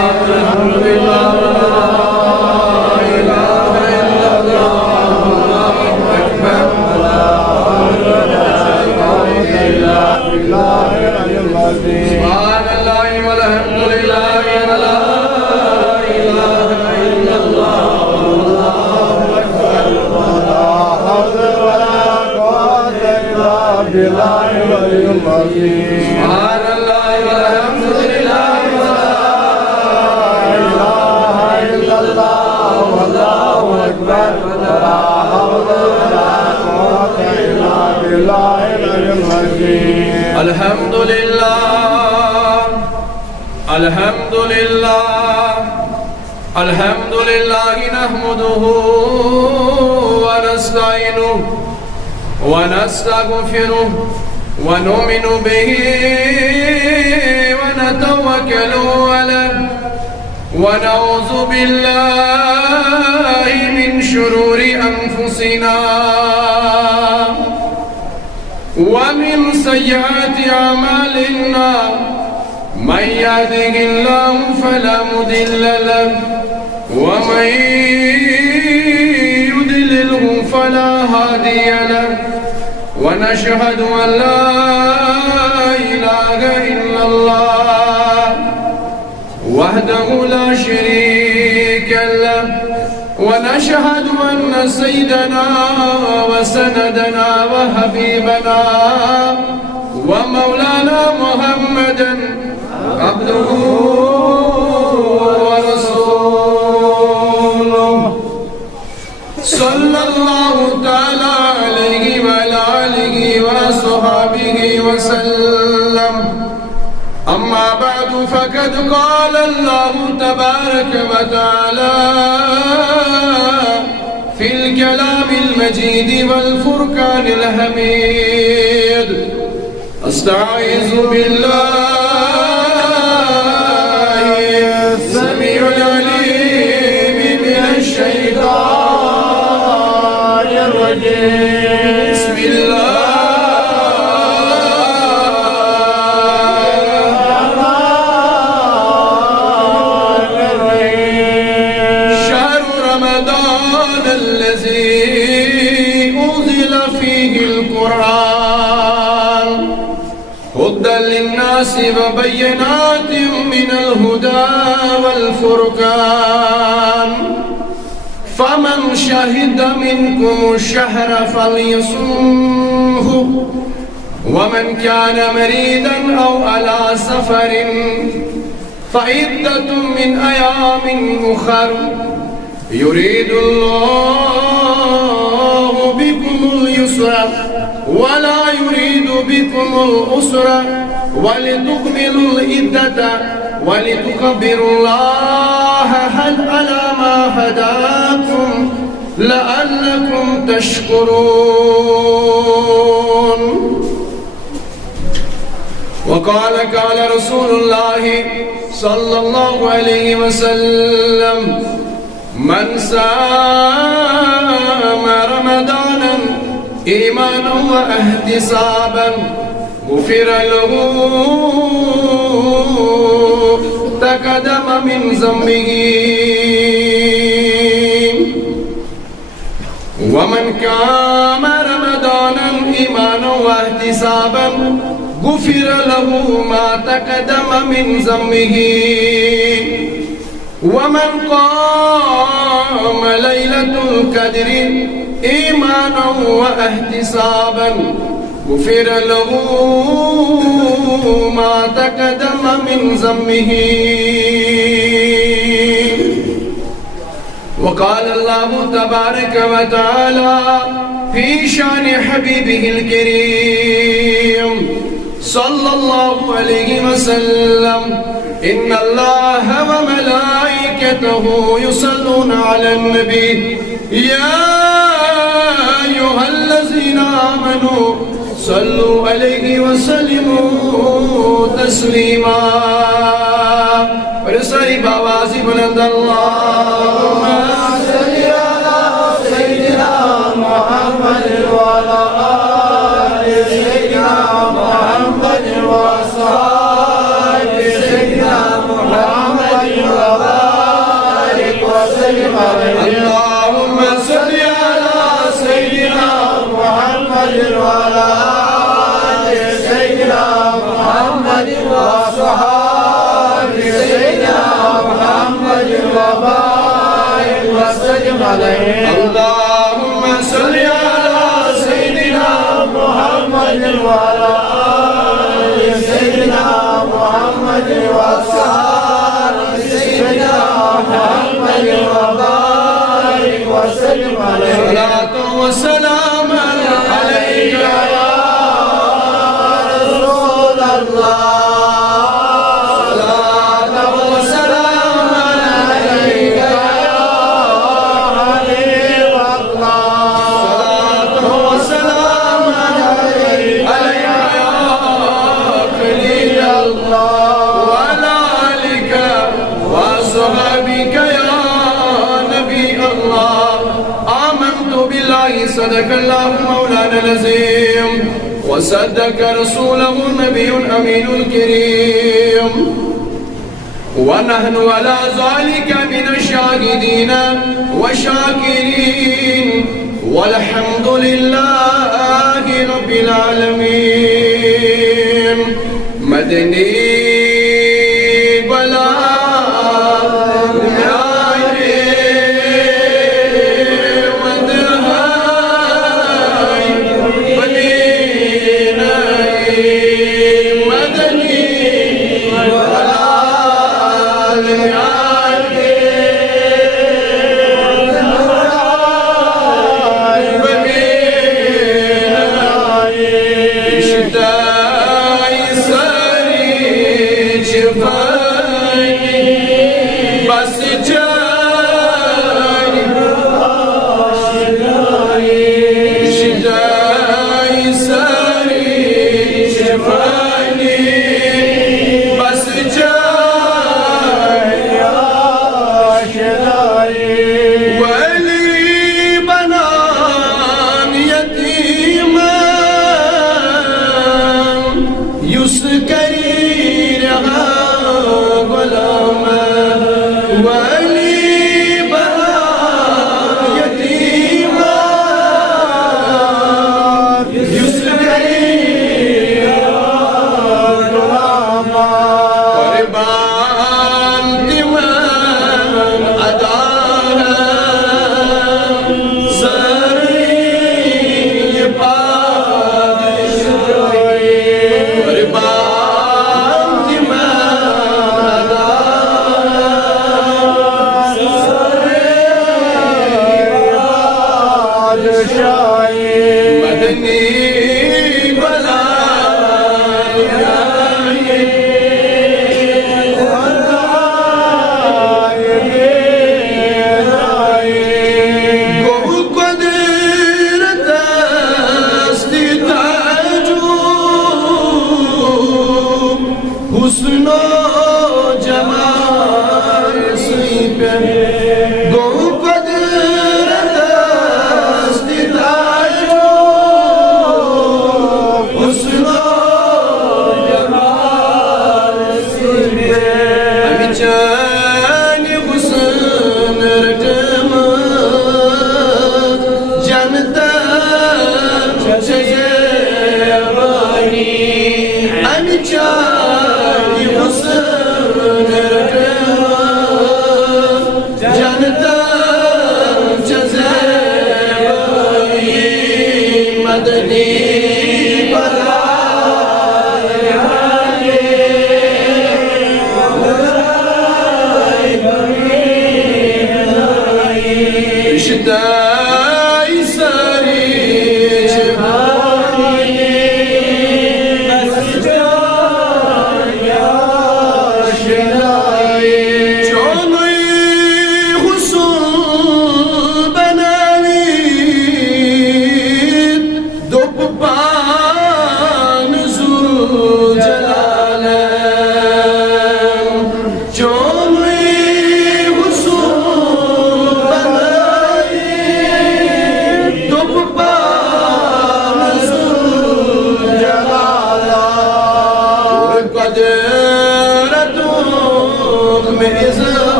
الحمد لله سبحان الله والحمد لله ولا إله إلا الله والله أكبر ولا حول ولا قوة إلا بالله العلي العظيم سبحان الله والحمد لله ولا إله إلا الله والله أكبر ولا حول ولا قوة إلا بالله العلي العظيم الحمد لله الحمد لله الحمد لله نحمده ونستعينه ونستغفره ونؤمن به ونتوكل عليه ونعوذ بالله من شرور أنفسنا ومن سيئات أعمالنا من يهده الله فلا مضل له ومن يضلله فلا هادي له ونشهد أن لا إله إلا الله وحده لا شريك له ونشهد أن سيدنا وسندنا وحبيبنا ومولانا محمدا عبده ورسوله صلى الله تعالى عليه وعلى آله وصحبه وسلم أما بعد فقد قال الله تبارك وتعالى في الكلام المجيد والفرقان الحميد أستعيذ بالله السميع العليم من الشيطان الرجيم بسم الله شهر رمضان الذي أنزل فيه القرآن هدى للناس وبينات من الهدى والفرقان فمن شهد منكم الشهر فليصمه ومن كان مريضا أو على سفر فعدة من أيام أخر يريد الله بكم اليسر ولا يريد بكم العسر ولتكملوا العدة ولتكبروا الله على ما هداكم لعلكم تشكرون. وقال رسول الله صلى الله عليه وسلم من صام رمضانا إيمانا واحتسابا غفر له تقدم من ذنبه ومن قام رمضانا إيمانا واحتسابا غفر له ما تقدم من ذنبه ومن قام ليلة القدر إيمانا واحتسابا غفر له ما تقدم من ذنبه. وقال الله تبارك وتعالى في شان حبيبه الكريم صلى الله عليه وسلم إن الله وملائكته يصلون على النبي يا أيها الذين آمنوا صلوا عليه وسلموا تسليما. ورسالي بواسي بلند اللهم صل على سيدنا محمد وعلى آل سيدنا محمد وصحبه سيدنا محمد عليه اللهم صل على سيدنا محمد وعلى آل سيدنا محمد وأصحاب سيدنا محمد وبارك وسلم عليه صلاة وسلام عليك يا رسول الله صدق الله مولانا العظيم وصدق رسوله النبي الأمين الكريم ونحن على ذلك من الشاهدين والشاكرين والحمد لله رب العالمين مدني بلا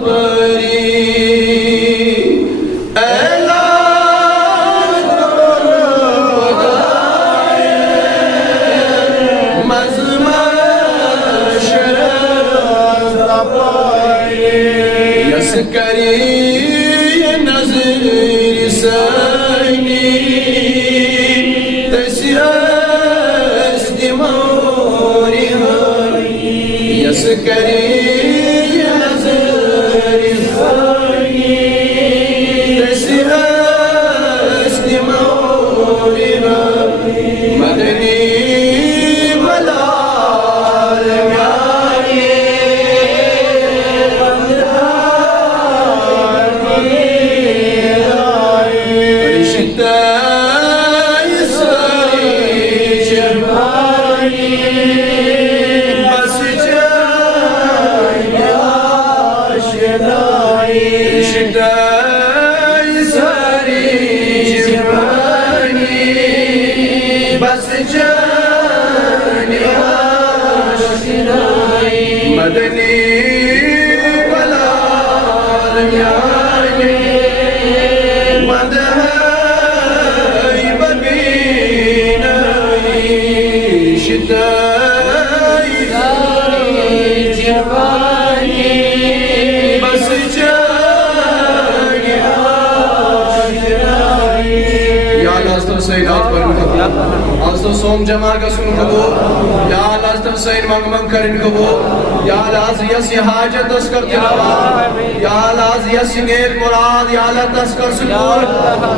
تپری کری نظر سانی تسی است موری ہائی یس کری نظر سانی تسی است موری ہائی مدنی مدنی بلال یعنی مدہی ببینی شدائی جوانی بس جانی آشنائی یا اللہ استر سیدات پر استر سوم جمع کا سن قبول یا اللہ استر سید منگ کرن قبول یا اللہ یسی حاجت تذکر تلاوہ یا اللہ یسی نیک مراد یا اللہ تذکر سکور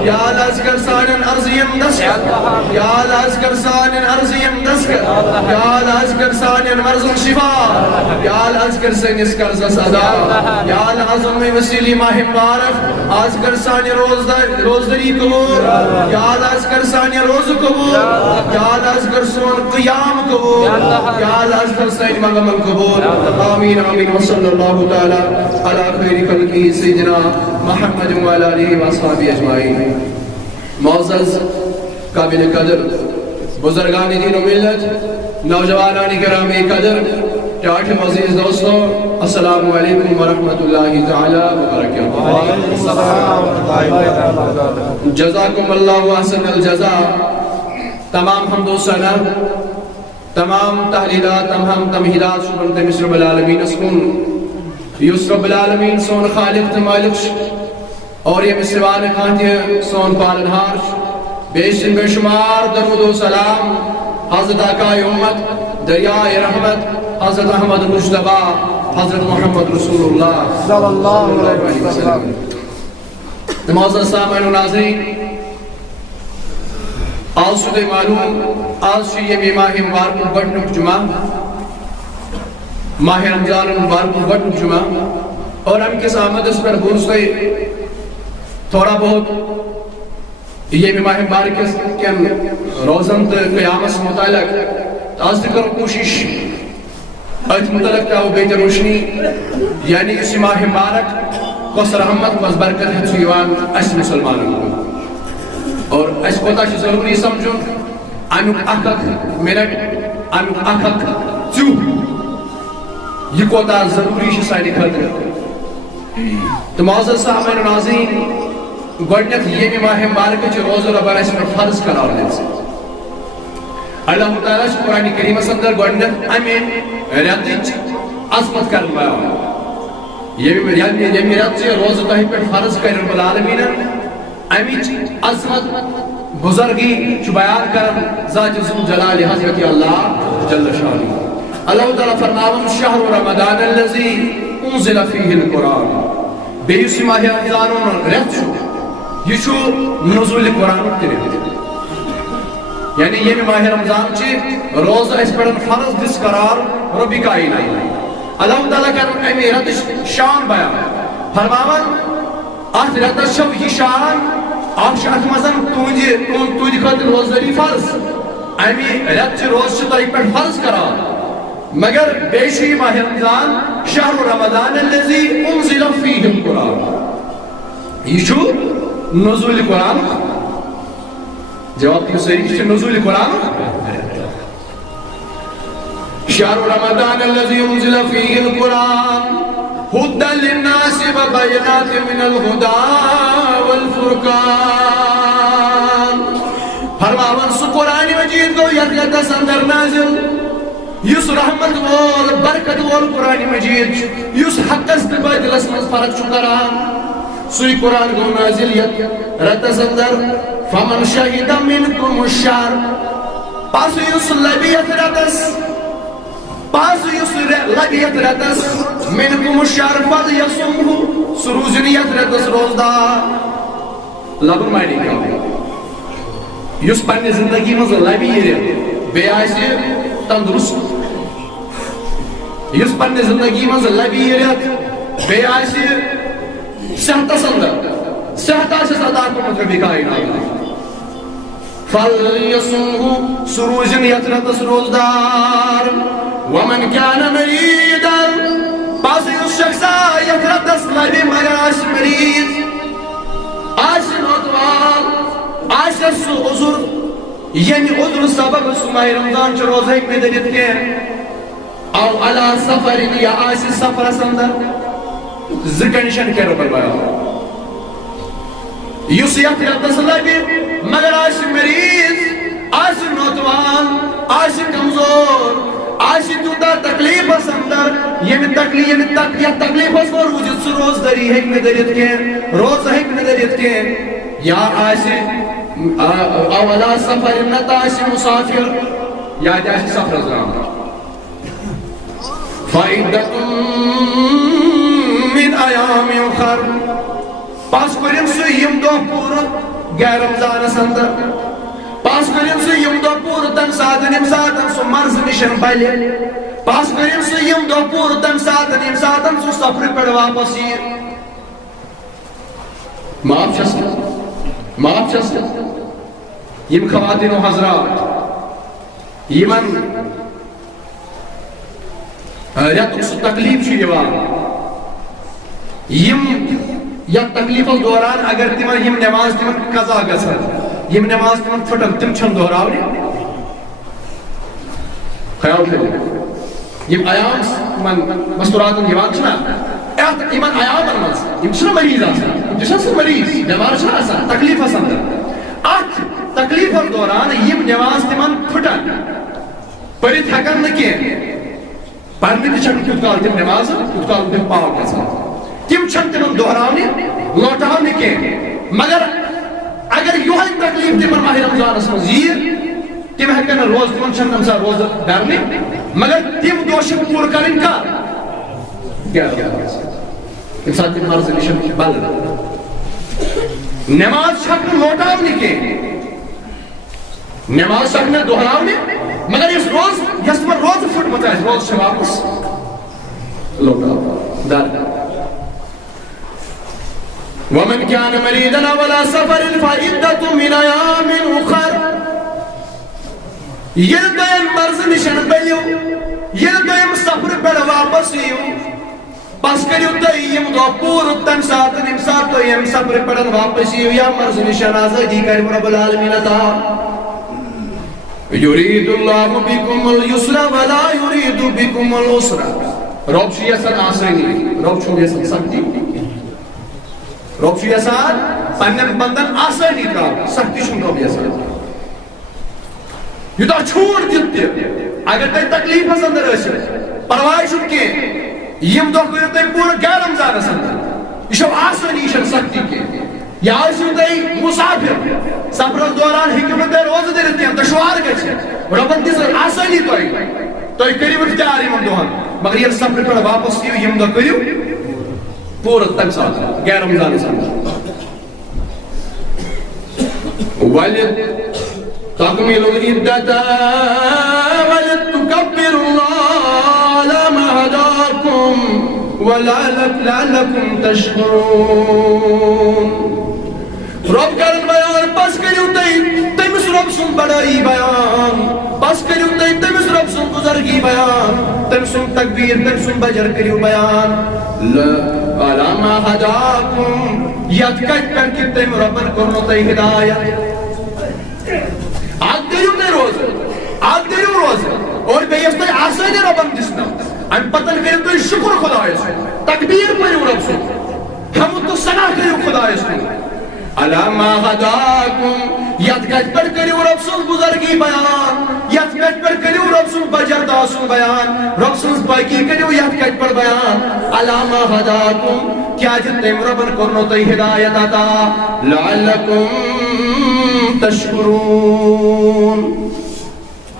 یا اللہ اذکر سانن ارضیم دسکر یا اللہ اذکر سانن ارضیم دسکر یا اللہ اذکر سانن مرزم شفا یا اللہ اذکر سنس کرز صدا یا اللہ عظم وسیلی ماہ مبارک اذکر سانی روزدری قبول یا اللہ اذکر سانی روز قبول یا اللہ اذکر سون قیام قبول یا اللہ اذکر سانی مغمن قبول آمین آمین وصلی اللہ تعالی علی خیر خلقی سیدنا محمد وعلی آلہ واصحابہ اجمعین. معزز قابل قدر بزرگان دین و ملت نوجوانان گرامی قدر ٹاٹھ عزیز دوستوں السلام علیکم ورحمۃ اللہ تعالی وبرکاتہ. جزاکم اللہ احسن الجزا. تمام حمد و ثنا تمام تحلیلات تمام تمہیدات شکر تمس رب العالمین اسکن یس رب العالمین سون خالق مالک اور یہ مسلمان کانتی سون پالنہار بیشتر بے شمار درود و سلام حضرت آقای امت دریائے رحمت حضرت احمد مجتبہ حضرت محمد رسول اللہ صلی اللہ علیہ وسلم. معزز سامعین و ناظرین آج سدے معلوم آج یہ ماہ مبارک گڈنک جمعہ ماہ رمضان مبارک گڈنک جمعہ اور ہم کس آمد اس پر بوزتے تھوڑا بہت یہ ماہ مبارک کے روزن قیامت متعلق آج کرو کوشش ات متعلق کیا بیت روشنی یعنی اس ماہ مبارک کس رحمت کس برکت ہے سیوان اس مسلمانوں کو اور اس کو تاش ضروری سمجھو امیک اکھ منٹ امیک اکھ چو یہ کو تا ضروری ہے سانی خاطر. تو معزز سامعین و ناظرین گوڑنیت یہ ماہ مبارک چھ روز رب اس پر فرض قرار دے اللہ تعالیٰ چھ قرآن کریم اندر گوڑنیت امین رتچ عظمت کرن بیان یہ رت چھ روز تہ پر فرض کر رب العالمین امیچ عظمت بزرگی چھ بیان کرن ذات ذو جلال حضرت اللہ جل شانہ. اللہ تعالیٰ فرماون شہر رمضان الذی انزل فیہ القرآن بیس ماہ رمضان رت چھو یہ چھو نزول قرآن ترید یعنی یہ ماہ رمضان چھ روز اس پر فرض دس قرار ربی کائنات. اللہ تعالیٰ کرن امی رتش شان بیان فرماون آت رتش شو یہ شان آخش ات مزن تونج خاطر روزداری فرض امی رت روز چھ تاریخ پر فرض قرار مگر بیشی ماہ رمضان شہر رمضان الذی انزل فیہ القرآن یہ چھو نزول قرآن. جواب دیو سہی چھو نزول قرآن شہر رمضان الذی انزل فیہ القرآن هدى للناس وبينات من الهدى والفرقان فرماون سو قرآن مجید کو یقیدس اندر نازل یس رحمت وول برکت وول قرآن مجید یس حقس تہ باطلس مز فرق چھ کران سوی قرآن گو نازل یت رتس اندر فمن شہد منکم الشہر پس یس لبیت رتس پس یس لبیت رتس منکم الشہر فلیصمہ سروزنیت رتس روزدار لبن معنی کیا یس پنی زندگی مز لبی رت بے آسی تندرست یس پنی زندگی مز لبی رت بے آسی صحت اندر صحت آسس ادا کرمت ربی کائنات فلیصمہ سروزنیت رتس روزدار ومن كان مريضا بعض الشخص يتردس لبي مگر آش مريض آش نوتوال آش سو عذر یعنی عذر سبب سو ماہ رمضان چھ روزہ ایک میں دریت کے او علا سفر یا آش سفر سندر زکنشن کے روپر بایا یس یتردس لبی مگر آش مریض آش نوتوال آش کمزور آشی تودا تکلیف اندر یہ تکلیف اس پر وجود سے روز دری ہے میں دریت کے روز ہے میں دریت کے یا آشی اولا سفر نتا آشی مسافر یا آشی سفر ازرام فائدت من ایام اخر پاس کریم سے یم دو پورا غیر رمضان اندر پاس کریم سے یم دو پور تم ساتن سو مرز نشن بلے پاس کریم سے یم دو پور تم ساتن سو سفر پڑ واپس یہ معاف چس یم خواتین و حضرات یمن ریتک سو تکلیف چھ یوان یم یا تکلیف دوران اگر تمن یم نماز تمن قضا گژھن یم نماز تمن پھٹن تم چھن دہراونی خیال کرو یم ایام من مستوراتن یوان چھنا یمن ایامن مز یم چھنا مریض آسان یم چھنا مریض بیمار چھنا آسان تکلیف آسان ات تکلیف دوران یم نماز تمن پھٹن پرت ہیکن نکی پرنی تہ چھن کیت کال تم نماز کیت کال تم پاک گژھان تم چھن تمن دہراونی لوٹاونی کی مگر اگر یہ تکلیف تمن ماہ رمضان مز یہ تم ہیکن روز تمن چھن تم سا روز درنی مگر تم دوش پور کرن کر تم سات تم مرض نشن بل نماز چھک لوٹاونی کی نماز چھک دہراونی مگر اس روز یس پر روز پھٹ مت روز چھ واپس لوٹاو در ومن كان مريضا ولا سفر فعدة من أيام أخر يلدين مرض نشن بليو يلدين سفر بڑ واپس يو بس کریو تیم دو پور تم ساتن امسات تو یم سفر پڑن واپس يو یا مرض نشن آزادی کریم رب العالمین عطا يريد الله بكم اليسر ولا يريد بكم العسر رب شو يسن آسانی رب شو يسن سختی رب شو یسان پنن بندن آسانی تراو سختی شن رب یسان یوتا چھوڑ دیتے اگر تی تکلیف اندر ایسے پروائی شن کے یم دو کرو تی پورا غیر رمضان اندر یہ آسانی شن سختی کے یا ایسے تی مسافر سفر دوران حکم تی روز دیتے ہیں دشوار گچھے ربن دیس آسانی تو قریب اختیار یم دوہن مگر یہ سفر پر واپس کیو یم دو کرو پورا تک ساتھ غیر رمضان ساتھ وَلِتَقْمِلُ الْعِدَّةَ وَلِتُكَبِّرُوا اللَّهَ عَلَى مَا هَدَاكُمْ وَلَعَلَّكُمْ تَشْكُرُونَ رب کرن بیان پس کریو تیمس رب سن بڑائی بیان پس کریو تیمس رب سن بزرگی بیان تیم سن تکبیر تیم سن بجر کریو بیان عَلَى مَا هَدَاكُمْ یاد کٹ کر کے تیم ربن کرنو تی ہدایت آگ دیو روز اور بیستے آسانی ربن جسنا ام پتن کرو تھی شکر خدایس تکبیر پڑھو رب سن حمد و ثنا کرو خدایس کن علامہ ہداکم یت کت پر کرو رب سن بزرگی بیان یت کت پر کرو رب سن بجرتا سن بیان رب سن باقی کرو یت کت پر بیان علامہ ہداکم کیا جتنے ربن کرنو تی ہدایت عطا لعلکم تشکرون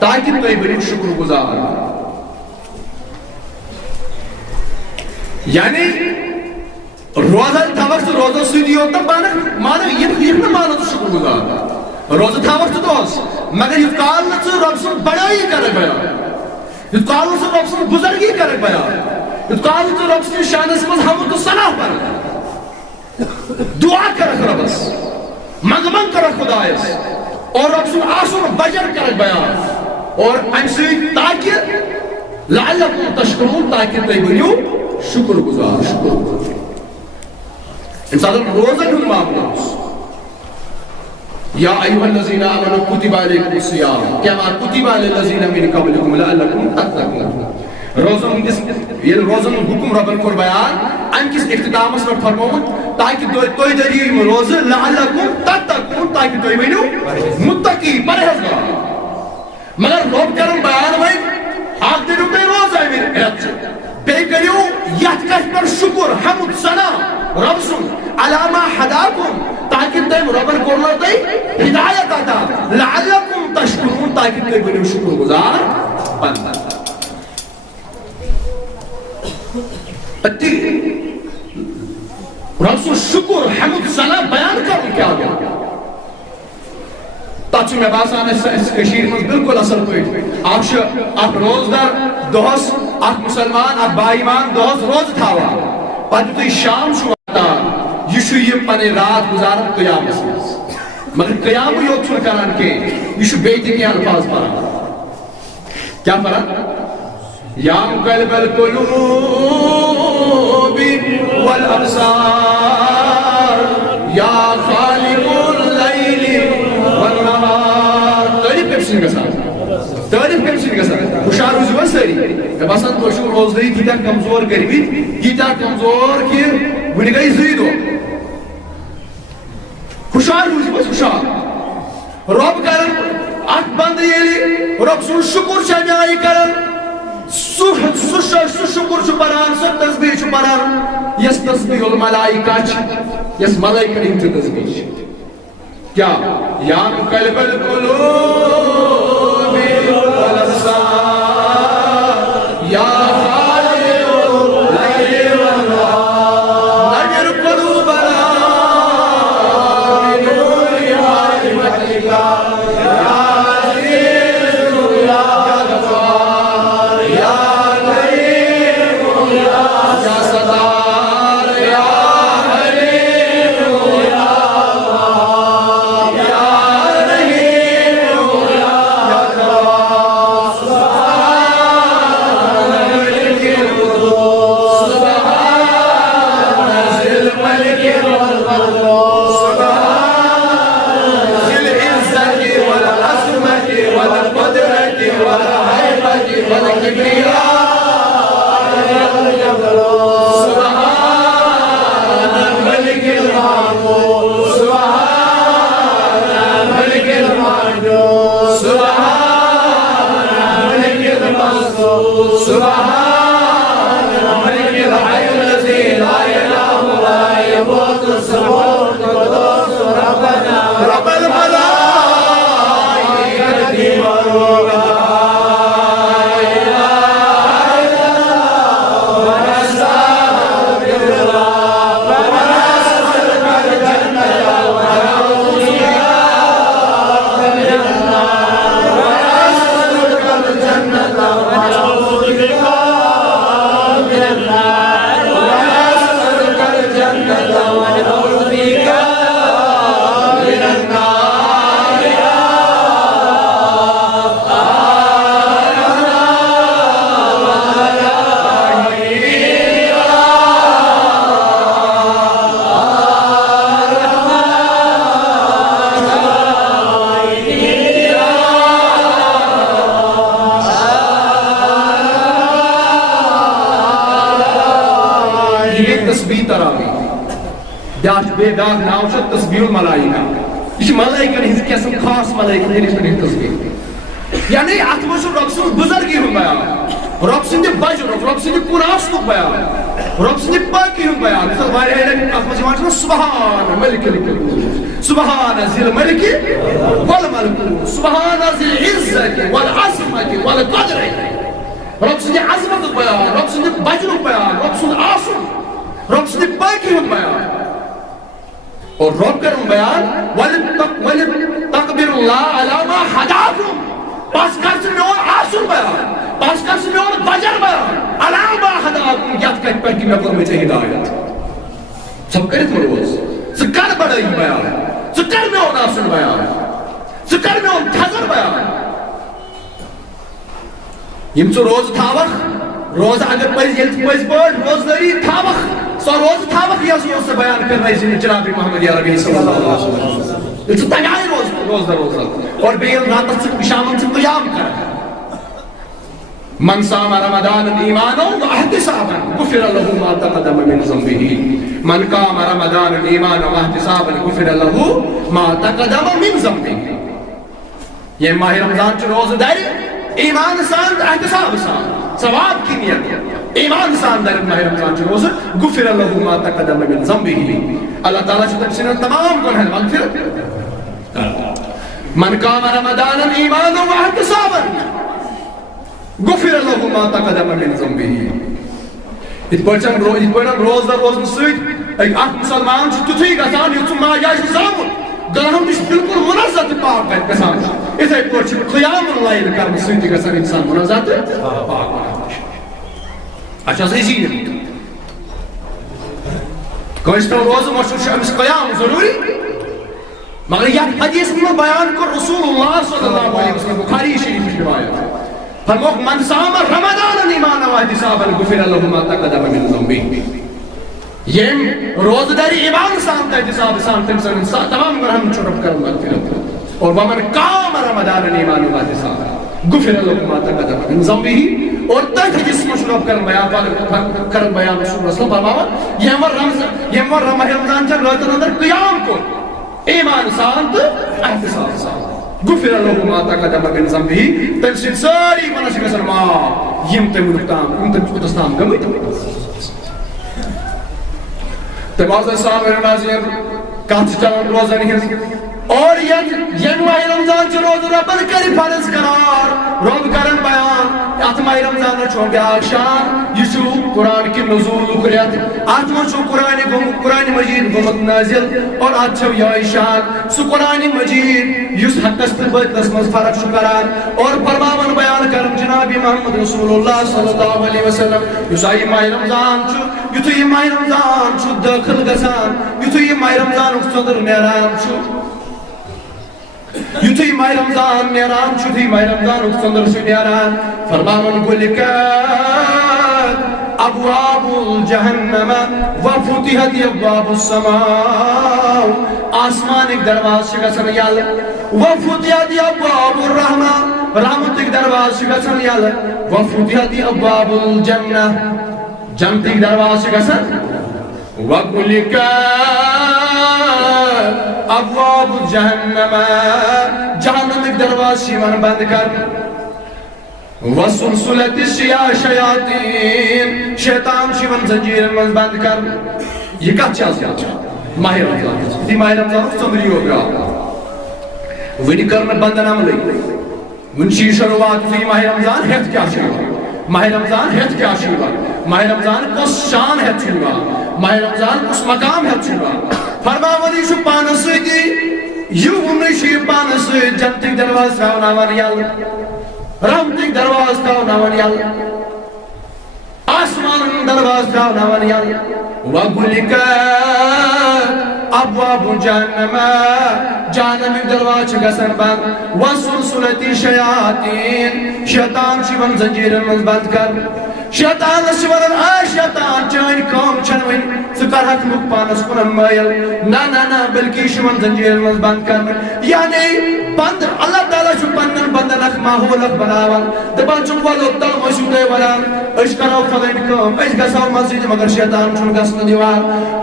تاکہ تو بڑی شکر گزار یعنی روزہ تھاوک روزہ سیدھی ہوتا مانا یہ نہ مانا تو شکر گزار روزہ تھاوک تو دوس مگر یہ کال نہ رب سن بڑائی کرے بیان یہ کال نہ رب سن بزرگی کرے بیان یہ کال نہ رب سن شانس مز حمد و ثنا پر دعا کرے ربس منگمن کرے خدایس اور رب سن آسن بجر کرے بیان اور امسی تاکہ لعلکم تشکرون تاکہ تی بنیو شکر گزار شکر گزار انسان روزہ کن معاملہ یا ایوہ الذین آمنوا کتب علیکم الصیام کما کتب علی الذین من قبلکم لعلکم تتقون روزہ روزہ حکم ربن کور بیان ان کس اختتامس پر فرمون تاکہ توئی دریل روزہ لعلکم تتقون تاکہ توئی بنیو متقی پرہیزگار مگر رب کرن بیان میں آگ دنوں میں روزہ ہے میرے احد سے بے کریو یت کس پر شکر حمد ثنا رب سن علامہ ہداکم تاکہ تم ربن کرنا تی ہدایت عطا لعلکم تشکرون تاکہ تم بنیو شکر گزار بندہ اتی رب سن شکر حمد ثنا بیان کرن کیا گیا تاچو میں باسان اس کشیر میں بالکل اثر کوئی آپ روزدار دوس آپ مسلمان آپ بائیمان دوس روز تھاوا پتہ تو شام شو آتا یشو یہ پنے رات گزارت قیام اسمس مگر قیام یوت چھو کران کے یشو بیٹی کے الفاظ پڑا کیا پڑا یا قلب القلوب والابصار یا خالق اللیل والنهار تعریف کمسن گسان تعریف کمسن گسان خوشحال روزی بس سری میں باسان کوشو روزداری گیتا کمزور کری گیتا کمزور کی ونی گئی زیدو خوشحال روزی بس خوشحال رب کرن اک بند یلی رب سن شکر شمیائی کرن سو شکر چھ پران سو تسبیح چھ پران یس تسبیح الملائکہ چھ یس ملائکہ ہم چھ تسبیح چھ کیا یا قلب القلوب والابصار یا خالق اللیل والنهار نجر قلوبنا بنور معرفتك یا عزیز یا غفار یا کریم یا ستار یا تسبیح تراویح بیاکھ ناو چھِ تسبیح الملائکہ یہ ملائکن ہز قسم خاص ملائکن ہند تسبیح یعنی ات مجھ رب سن بزرگی ہند بیان رب سند بجرک رب سند کن آسنک بیان رب سند پاکی ہند بیان مثلا واریاہ لٹہِ ات مجھ یوان سبحان ملک القدوس سبحان ذی الملک والملکوت سبحان ذی العزت والعظمت والقدر رب سند عظمت بیان رب سند بجرک بیان رب سند آسن رب سند پاکی ہند بیان اور رب کرن بیان وَلِتَقْبِرُ اللَّهَ عَلَى مَا حَدَاكُمْ بس کر سے میون آسن بیان بس کر سے میون بجر بیان عَلَى مَا حَدَاكُمْ یت کت پر کی میں کرم چاہیے ہدایت سب کرت مروز ژٕ کر بڑائی بیان ژٕ کر میون آسن بیان ژٕ کر میون تھزر بیان یم ژٕ روز تھاوکھ روز اگر پز پز پٲٹھۍ روزدٲری تھاوکھ سو روز تھاوکھ یس روز بیان کرنے سے جناب محمد عربی صلی اللہ علیہ وسلم یہ تگائی روز در روز اور بیل رات شام سے قیام کر من صام رمضان ایمانا واحتسابا غفر له ما تقدم من ذنبه من قام رمضان ایمانا واحتسابا غفر له ما تقدم من ذنبه یہ ماہ رمضان چ روز داری ایمان سان احتساب سان ثواب کی نیت ایمان سان در ماہ رمضان چ روز غفر له ما تقدم من ذنبه اللہ تعالیٰ سے تمہیں تمام گناہ مغفرت من قام رمضان ایمانا واحتسابا غفر له ما تقدم من ذنبه ات پٲٹھۍ روز در روزن سۭتۍ اکھ مسلمان چھُ تیُتھُے گژھان یُتھ سُہ ماجہِ آسہِ زامُت گناہو نِش بالکل منزہ تہٕ پاک گژھان یِتھَے پٲٹھۍ چھُ قیام الليل کرنہٕ سۭتۍ تہِ گژھان اِنسان منزہ تہٕ پاک اچھا أسی کٲنٛسہِ تام روزٕ مشہوٗر چھُ أمِس قیام ضروٗری مگر یتھ حدیث میں بیان کو رسول اللہ صلی اللہ علیہ وسلم بخاری شریف کی روایت فرموک من صام رمضان ایمانا واحتسابا غفر له ما تقدم من ذنبه یم روزداری ایمان سان احتساب سان تمام گناہن چھُ رب کرن مغفرت اور ومن قام رمضان ایمانا واحتسابا غفر له ما تقدم من ذنبه اور تک جس میں رب کرن بیان رسول اللہ صلی اللہ علیہ وسلم فرماوان یم رمضان چن راتن اندر قیام کو ایمان سان تو احتساب سان غفر له ما تقدم من ذنبه تم سۭتۍ سٲری گۄناہ چھِ گژھان معاف یِم تٔمۍ تام اوٚتَس تام گٔمٕتۍ تہٕ معزز سامعیٖن ناظریٖن کتھ چھِ چلان روزن ہٕنٛز اور یم ماہ رمضان چھ روز ربن کر فرض قرار رب کرن بیان ات ماہ رمضان چھو بیاکھ شان یہ چھُ قرآن کی نزول رٮ۪تھ ات منٛز چھُ قرآن مجید گوٚمُت نازل اور ات چھو یہے شان سُہ قرآن مجید یُس حقس تہٕ باطلس منٛز فرق چھُ کران اور فرماوان بیان کرن جناب محمد رسول اللہ صلی اللہ علیہ وسلم یُس یہ ماہ رمضان چھُ یُتھُے یہ ماہ رمضان چھُ دٲخل گژھان یُتھُے یہ ماہ رمضانُک ژٔنٛدٕر نیران چھُ یُتھُے ماہ رمضان نیران چھُ یُتھُے ماہ رمضانُک ژٔنٛدٕر چھُ نیران فرماوان غُلِقَت ابواب الجہنم وفتحت ابواب السماء آسمانٕکۍ دروازٕ چھِ گژھان یلہٕ وفتحت ابواب الرحمہ رحمتٕکۍ دروازٕ چھِ گژھان یلہٕ وفتحت ابواب الجنہ جنتٕکۍ دروازٕ چھِ گژھان وغُلِقَت ابواب جہنم جہنمک دروازٕ چھِ یِوان بنٛد کرنہٕ وسلسلت الشیاطین شیطان چھِ یِوان زنجیٖرن منٛز بنٛد کرنہٕ یہ کتھ چھِ آز ماہ رمضان یہِ ماہ رمضانُک ژٔنٛدٕر یوت درٛاو وٕنہِ کٔر نہٕ بنٛدن عملٕے وٕنہِ چھِ یہِ شروعات یُتھُے ماہ رمضان ہٮ۪تھ کیٛاہ چھُ یِوان ماہ رمضان ہٮ۪تھ کیٛاہ چھُ یِوان ماہ رمضان کۄس شان ہٮ۪تھ چھُ یِوان ماہ رمضان کُس مقام ہٮ۪تھ چھُ یِوان فرماوان یہِ چھُ پانس سۭتی یہِ وُنٕے چھُ یہِ پانس سۭتۍ جنتٕکۍ دروازٕ ترٛاوناوان یلہٕ رحمتٕکۍ دروازٕ ترٛاوناوان یلہٕ آسمانن دروازٕ ترٛاوناوان یلہٕ وغُلِقَت ابواب جہنم جہنمٕکۍ دروازٕ چھِ گژھان بنٛد وسلسلت الشیاطین شیطان چھِ یِوان زنجیٖرن منٛز بنٛد کرنہٕ شیطانس چھِ ونان شیطان چٲنۍ کٲم چھنہٕ وۄنۍ ژٕ کرہکھ لُکھ پانس کُن مٲیل نہ بلکہ یہِ چھُ یِوان زنجیٖرن منٛز بنٛد کرنہٕ یعنی بنٛد اللہ تعالیٰ تعالیٰ چھُ پنٛنٮ۪ن بنٛدن اکھ ماحول اکھ بناوان دپان چھُکھ وَلہٕ اوٚتام ٲسِو تُہۍ وَنان أسۍ کرو فلٲنۍ کٲم أسۍ گژھو مسجد مگر شیطان چھُنہٕ گژھنہٕ دِوان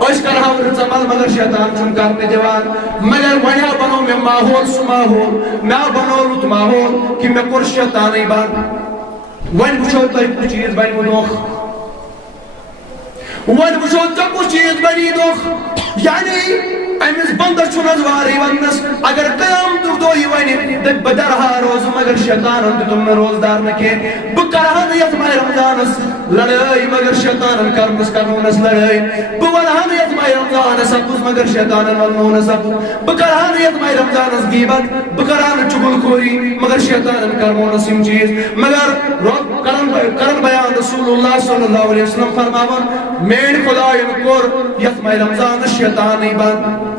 أسۍ کرہو رٕژ عمل مگر شیطان چھُنہٕ کرنہٕ دِوان مگر وۄنۍ ہا بنوو مےٚ ماحول سُہ ماحول مےٚ آو بنوو رُت ماحول کہِ مےٚ کوٚر شیطانٕے بنٛد وۄنۍ وٕچھو تۄہہِ کُس چیٖز بنہِ دۄکھ وۄنۍ وٕچھو ژےٚ کُس چیٖز بنی دۄکھ یعنی أمِس بنٛدس چھُنہٕ حظ وارٕے وننس اگر قیامتُک دۄہ یہِ وَنہِ دَپہِ بہٕ درہا روزٕ مگر شیطانن دیُتُم نہٕ روزدار نہٕ کینٛہہ بہٕ کرہا نہٕ یتھ ماہِ رمضانس لڑٲے مگر شیطانن کرنونس لڑٲے بہٕ ونہا نہٕ یتھ ماہِ رمضانس سپُز مگر شیطانن وننونس سپُز بہٕ کرہا نہٕ یتھ ماہِ رمضانس غیبت بہٕ کرہا نہٕ چُغل خوری مگر شیطانن کرنونس یِم چیٖز مگر کرن بیان رسول اللہ صلی اللہ علیہ وسلم فرماوان میٲنۍ خۄداین کوٚر یتھ ماہِ رمضانس شیطانٕے بنٛد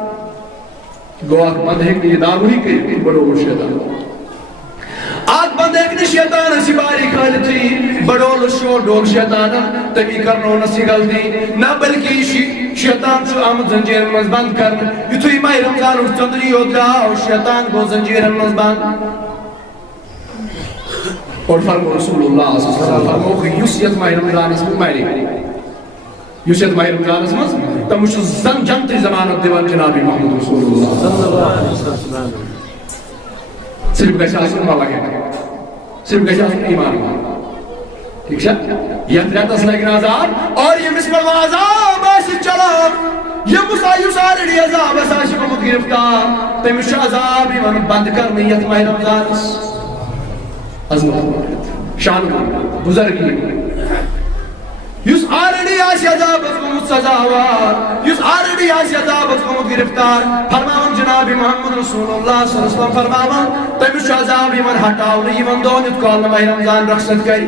گوٚو اکھ بنٛد ہیٚکہِ نہٕ یہِ داروٕے کٔرِتھ یہِ بڑووُر شیطان اکھ بنٛد ہیٚکہِ نہٕ شیطانس یہِ باری کھٲلِتھٕے بڑولُس شور ڈوٚل شیطانن تٔمی کرنونس یہِ غلطی نہ بلکہِ یہِ شیطان چھُ آمُت زنجیرن منٛز بنٛد کرنہٕ یُتھُے ماہِ رمضانُک ژٔنٛدٕرے یوت درٛاو شیطان گوٚو زنجیرن منٛز بنٛد اور فرمو رسول اللہ صلی اللہ علیہ وسلم فرموکھ یُس یتھ ماہِ رمضانس منٛز مرِ یُس یتھ ماہِ رمضانس منٛز تٔمِس چھُ زن جنتٕچ ضمانت دِوان جناب محمد رسول اللہ صرف گژھِ آسُن مواہد صرف گژھِ آسُن ایمان ٹھیک چھا یتھ رٮ۪تس لگہِ نہٕ عذاب اور ییٚمِس پٮ۪ٹھ عذاب آسہِ چلان یُس آلریڈی عذابس آسہِ گوٚمُت گرفتار تٔمِس چھُ عذاب یِوان بنٛد کرنہٕ یتھ ماہِ رمضانس عظمت شان بُزرگی یُس آلریڈی آسہِ عذابس گوٚمُت سزاوار یُس آلریڈی آسہِ عذابس گوٚمُت گرفتار فرماوان جناب محمد رسول اللہ صلی اللہ علیہ وسلم فرماوان تٔمِس چھُ عذاب یِوان ہٹاونہٕ یِمن دۄہن یُتھ کال نہٕ ماہِ رمضان رخصت کرِ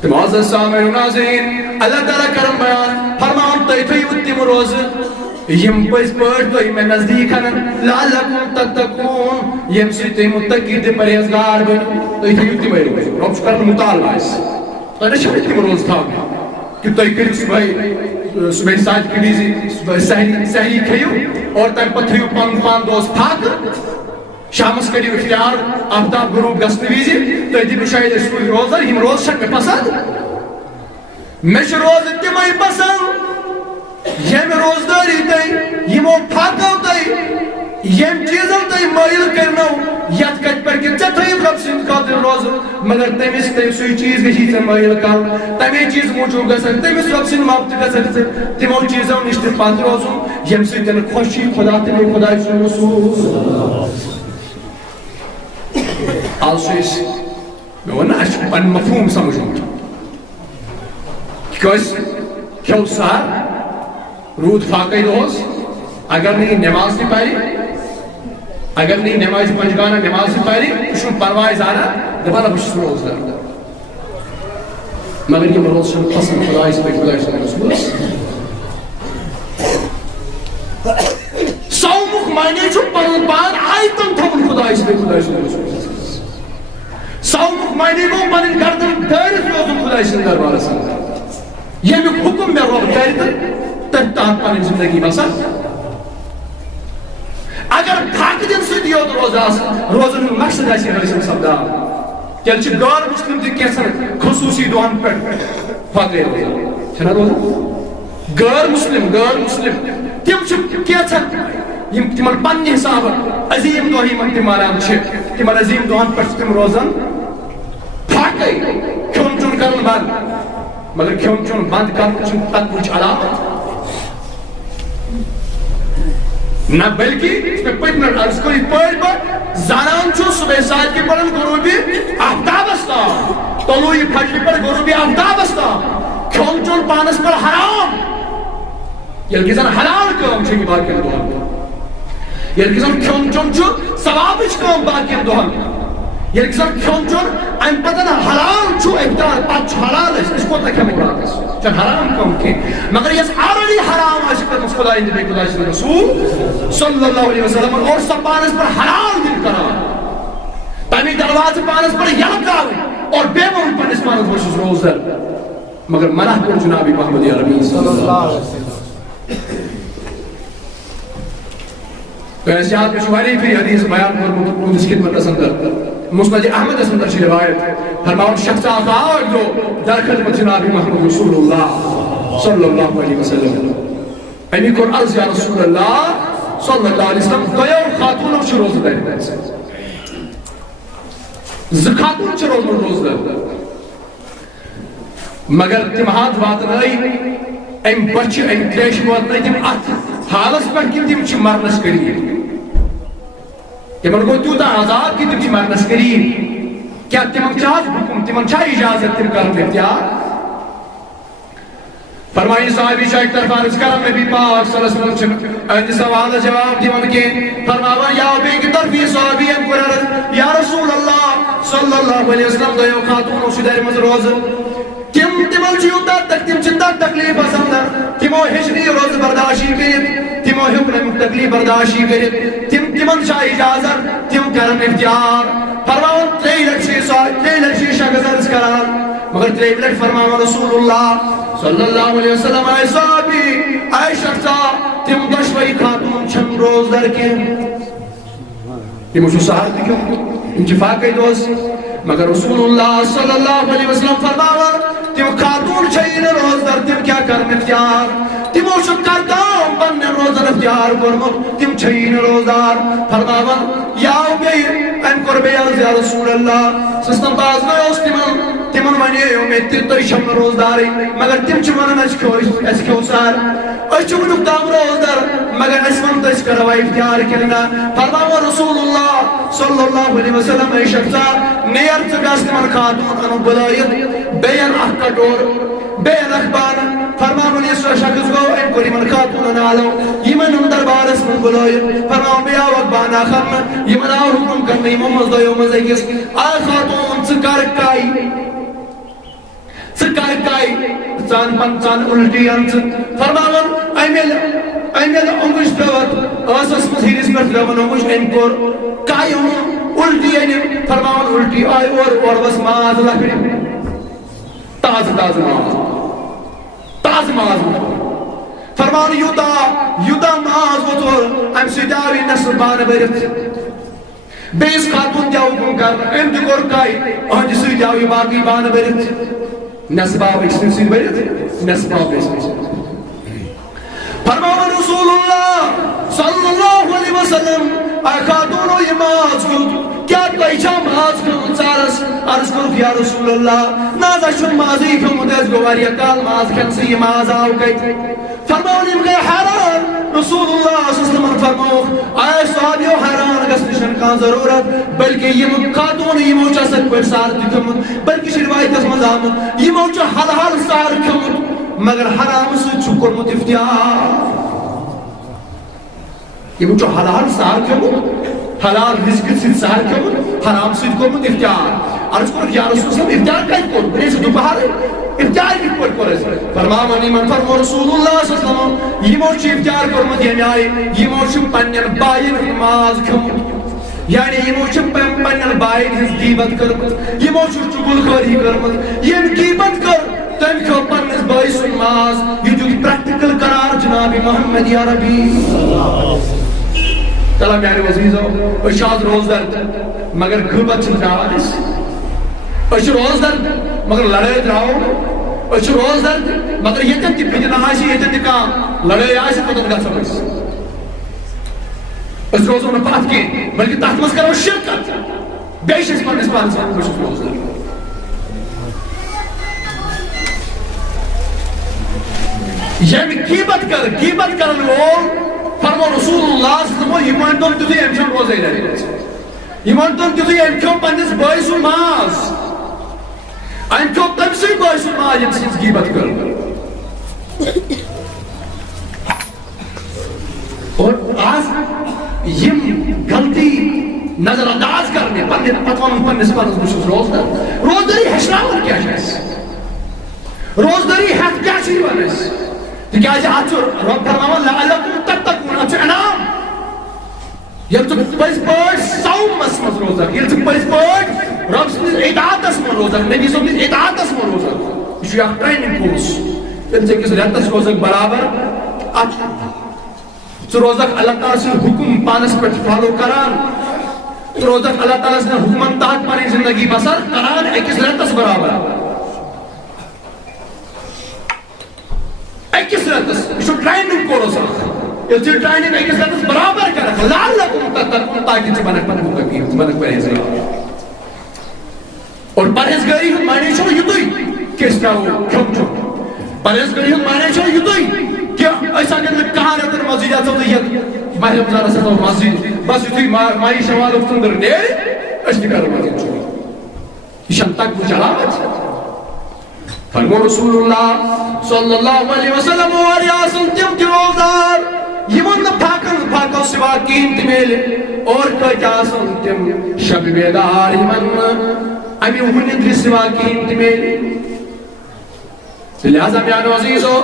تہٕ معزز سامعیٖن و ناظریٖن اللہ تعالیٰ کرن بیان فرماوان تُہۍ تھٲیِو تِم روزٕ یِم پٔزۍ پٲٹھۍ تُہۍ مےٚ نزدیٖک انن لعلکُم تتقوٗن ییٚمہِ سۭتۍ تُہۍ مُتقی تہٕ پرہیزگار بٔنِو تُہۍ تھٲیِو تِمے روزٕ رۄب چھُ کران مُطالبہٕ اَسہِ تۄہہِ نہ چھِو تِم روزٕ تھاونہِ کہ تُہۍ کٔرِو صُبحٲے ساجدٕ وِزِ سحری کھیٚیِو اور تَمہِ پتہٕ تھٲیِو پنُن پان دۄہس پھاکہٕ شامس کٔرِو اختیار آفتاب غروٗب گژھنہٕ وِزِ تُہۍ دِیِو شاید أسۍ روٗدۍ روزدار یِم روزٕ چھےٚ مےٚ پسنٛد مےٚ چھِ روزٕ تِمے پسنٛد ییٚمہِ روزدٲری تۄہہِ یِمو پھاکو تۄہہِ ییٚمہِ چیٖزن تۄہہِ مٲیِل کٔرنو یتھ کتھِ پٮ۪ٹھ کہِ ژےٚ تھٲیِتھ رۄب سٕنٛدِ خٲطرٕ روزٕ مگر تٔمِس سُے چیٖز گژھی ژےٚ مٲیِل کرُن تمے چیٖز موٗجوٗب گژھن تٔمِس رۄب سٕنٛدِ محبتہٕ گژھن ژٕ تِمو چیٖزو نِش تہِ پتھ روزُن ییٚمہِ سۭتۍ خۄش یی خۄدا تہِ بیٚیہِ خۄداے سُنٛد رسوٗل آز چھُ أسۍ مےٚ ووٚن نہ اَسہِ چھُ پنُن مفہوٗم سمجھُن تِکیٛازِ کھیوٚو سہر روٗد فاقے دۄہس اگر نہٕ یہِ نٮ۪ماز تہِ پرِ اگر نہٕ یہِ نٮ۪مازِ پنجگانہ نٮ۪ماز تہِ پرِ یہِ چھُنہٕ پرواے زانان دپان بہٕ چھُس روزدار مگر یِم روزٕ چھِنہٕ پسنٛد خۄدایس بیٚیہِ خۄداے سٕنٛدِس رسوٗلس صومُک معنے چھُ پنُن پان آیتن تھاوُن خۄدایس بیٚیہِ خۄداے سٕنٛدِس رسوٗلس صومُک معنے گوٚو پنٕنۍ گردن دٲرِتھ روزُن خۄداے سٕنٛدِس دربارس منٛز ییٚمیُک حُکم مےٚ رۄب کرِ تہٕ تٔتھۍ تحت پنٕنۍ زندگی بسر اگر دھاکہٕ دِنہٕ سۭتی یوت روزٕ آسن روزن ہُنٛد مقصد آسہِ حٲصِل سپدان تیٚلہِ چھِ غٲر مُسلِم تہِ کینٛژن خصوٗصی دۄہن پٮ۪ٹھ فقرے روزان چھِنہ روزان غٲر مُسلِم تِم چھِ کینٛژن یِم تِمن پننہِ حسابہٕ عظیٖم دۄہ یِمن تِم مانان چھِ تِمن عظیٖم دۄہن پٮ۪ٹھ چھِ تِم روزان فاقے کھیوٚن چیوٚن کرُن بنٛد مگر کھیوٚن چیوٚن بنٛد کرُن چھُنہٕ تقوٕچ علامت نہ بلکہ مےٚ پٔتمہِ لٹہِ عرض کوٚر یِتھ پٲٹھۍ بہٕ زانان چھُس صُبحٲے سادگی پٮ۪ٹھ غروٗبِ آفتابس تام طلوٗعِ فجرِ پٮ۪ٹھ غروٗبِ آفتابس تام کھیوٚن چیوٚن پانس پٮ۪ٹھ حرام ییٚلہِ کہِ زن حلال کٲم چھِ یہِ باقین دۄہن ییٚلہِ کہِ زن کھیوٚن چیوٚن چھُ ثوابٕچ کٲم باقین دۄہن ییٚلہِ کہِ زن کھیوٚن چیوٚن امہِ پتہٕ حلال چھُ اختیار پتہٕ چھُ حلال أسۍ کوتاہ کھٮ۪مو راتس چھنہٕ حرام کٲم کینٛہہ مگر یۄس آلریڈی حرام آسہِ کٔرمٕژ خۄداے ہٕنٛدِ بیٚیہِ خۄداے سٕنٛدِ رسوٗل صلی اللہ علیہ وسلم اور سۄ پانس پٮ۪ٹھ حلال دِنۍ کران تمِکۍ دروازٕ پانس پٮ۪ٹھ یلہٕ ترٛاوٕنۍ اور بیٚیہِ ووٚن پننِس پانس بہٕ چھُس روزدر مگر منع کوٚر جناب محمد عربی صلی اللہ علیہ وسلم تو ایسے آپ کچھ والی پھر حدیث بیان کروں جس خدمت اندر مسند احمد اندر سے روایت فرماؤں شخص آقا جو در خدمت جناب محمد رسول اللہ صلی اللہ علیہ وسلم امی کور عرض یا رسول اللہ صلی اللہ علیہ وسلم دیو خاتون چھ روز دار ز خاتون چھ روز دار مگر تم ہاتھ واتنائی ام بچ ام کلیش واتنائی تم ات حالس پر کی تم چھ مرنس قریب تمن گو تیوتا عذاب کی تم چھ مرنس قریب کیا تمن چاہت حکم تمن چاہ اجازت تم کرن اختیار فرمائی صحابی شاہ ایک طرف عرض کرم نبی پاک صلی اللہ علیہ وسلم اہد سوال جواب دیون کے فرماوا یا بے کی طرف یہ صحابی ان کو عرض یا رسول اللہ صلی اللہ علیہ وسلم دیو خاتون و شدر مزروز تم تمن چیوتا تک تم چتا تکلیف پسندر تمو ہجری روز برداشی کرت تمو حکم تکلیف برداشی کرت تمن چاہ اجازت تم کرن اختیار فرماون تری لکشی شخص عرض کران مگر تری لکش فرماون رسول اللہ صلی اللہ علیہ وسلم اے صحابی اے شخصا تم دشوئی خاتون چھن روز در کے تم چھو سہر دکھو تم چھو فاقی دوست مگر رسول اللہ صلی اللہ علیہ وسلم فرماون تم خاتون چھین روز در تم کیا کرن اختیار تم چھو کردام بنن روز در اختیار کرمت تم چھین روزدار فرماون یا بے ان قربی عرض یا رسول اللہ سستم باز میں اس تمن ونی امید تو شم روزداری مگر تم چھ ونان اس کیو سار اس چھ ونک تام روزدار مگر اس ون تس کروا اختیار کرنا فرماوا رسول اللہ صلی اللہ علیہ وسلم اے شخصا نیر چگاس تمن خاتون انو بلایت بین احکٹور بین اخبان فرماون اس شخص گو ان کوری من خاتون نالو یمن اندر بارس من بلایت فرماون بیا وقبانا خم یمن آو حکم کرنی ممز دیو مزیگس آئی خاتون چکر کائی سکائی چان پنچان الٹی انت فرماون ایمیل انگوش دوت آساس مزہیرس پر دوان انگوش انکور کائی انو الٹی اینی فرماون الٹی آئی اور بس ماز لکھنی تاز ماز فرماون یوتا ماز وطور ام سیداوی نصر بان برت بیس خاتون جاو کن کر انتکور کائی آنج سیداوی باقی بان برت نسباب اکسنسی برید نسباب اکسنسی فرمان رسول اللہ صلی اللہ علیہ وسلم اے خاتونو یہ ماز کیوں کیا تیچا ماز کیوں چارس عرض کرو یا رسول اللہ نازا شن مازی کیوں مدیز گواری اکال ماز کن سے یہ ماز آو گئی فرمان ام گئے حیران رسول اللہ صلی اللہ علیہ وسلم فرمو اے صحابیو حیران گس نشن کان ضرورت بلکہ یہ خاتون یہ موچا سک پر سار دکھم بلکہ شروعیت اس مزام یہ موچا حلال سار کھم مگر حرام سے چھکر مت افتیار یہ موچا حلال سار کھم حلال رزق سے سار کھم حرام سے چھکر مت افتیار عرض کرو یا رسول اللہ افتیار کئی کون بنے سے دوپہر افتیار کی پر کرے فرماونی من فرمو رسول اللہ صلی اللہ علیہ وسلم یہ موچی افتیار کرمت یعنی آئی یہ موچی پنین بائن نماز کھمت یعنی یہ موچی پنین بائن ہز غیبت کرمت یہ موچی چگل خوری کرمت یہ غیبت کر تم کھو پنیس بائیس نماز یہ جو پریکٹیکل قرار جناب محمد یا ربی تلا میارے وزیزو اشاد روز در مگر غیبت چل جاوادس اچھ روز در مگر لڑے دراؤ اچھ روز در مگر یہ تک پیجنا آشی یہ تک کام لڑے آشی پتن گا سمجھ اس روزوں میں بات کی بلکہ تحتمس کرو شرکت بیش اس پر نسبان سے کچھ روز در یہ بھی غیبت کرن وول فرمو رسول اللہ صلی اللہ علیہ وسلم یہ مانتون تھی امشان روزے لڑے یہ مانتون تھی امشان پندس بائیس و ماز ان کو تم سے باعث ما یم سنس غیبت کر اور آج یم غلطی نظر انداز کرنے پندے پتوان پندے سپارس بشوز روزداری ہشناور کیا شایس روزداری حق کیا چیز ونس تو کیا جا آچو رب فرماوان لعلکم تتقون آچو انام یل تو پس پاٹ سوم مسمت روزدار یل تو پس پاٹ رب سنس اطاعت اسم روزدار نبی سنس اطاعت اسم روزدار یہ یک ٹریننگ کورس یل سے کس ریتس روزک برابر روزک اللہ تعالیٰ سے حکم پانس پر فالو کران روزک اللہ تعالیٰ سے حکمن تحت پانی زندگی بسر کران ایکس رتس برابر ایکس رتس یہ ٹریننگ کورس یہ ٹریننگ ایکس رتس برابر کر لعلکم تتقون تاکہ بنک بنک پرہیزگاری اور پرہیزگاری ہم معنی چھو یتوئی کس کا وہ کھم چھو پرہیزگاری ہم معنی چھو یتوئی کیا ایسا کہ میں کہاں رہتا ہے مسجد آتا ہے یہ ماہی رمضان سے تو مسجد بس یتوئی ماہی شمال افتندر نیرے اشتی کر مسجد چھوڑی یہ شم تک وہ جلامت فرمو رسول اللہ صلی اللہ علیہ وسلم و ریاسن تم کی روزار یمن پھاکن سوا قیمت میلے اور کچھ آسن تم شب بیدار یمن امی ہنید سوا قیمت میلے لہذا میانو عزیزو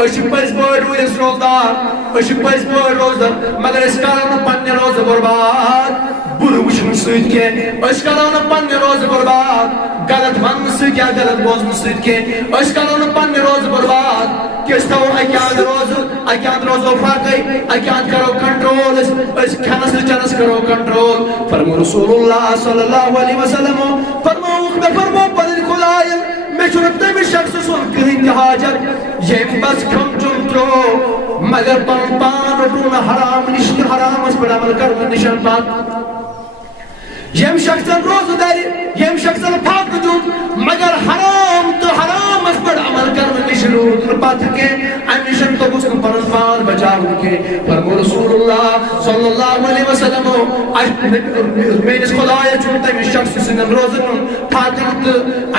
اشی پس بڑھ روز روزدار اشی پس بڑھ روزدار مگر اس کارن پنی روز برباد برو وشن سوید کے اس کارن پنی روز برباد غلط من سوید یا غلط بوزن سوید کے اس کارن پنی روز برباد کس تو اکیان روز فاقی اکیان کرو کنٹرول اس کھنس چنس کرو کنٹرول فرمو رسول اللہ صلی اللہ علیہ وسلم فرمو بدل کھلائل میں چھوڑتے میں شخص سن کہیں حاجت یہ بس کھم چم ترو مگر پان پان رٹون حرام نشک حرام اس پر عمل کرنے نشان بات یم شخص روز داری یم شخص پاک جود مگر حرام تو حرام اس پر عمل کرنے نشان بات کے انشان تو اس کو پان پان بچاؤ کے فرمو رسول اللہ صلی اللہ علیہ وسلم میں اس خدای چھوڑتے میں شخص سنن روزن پاکت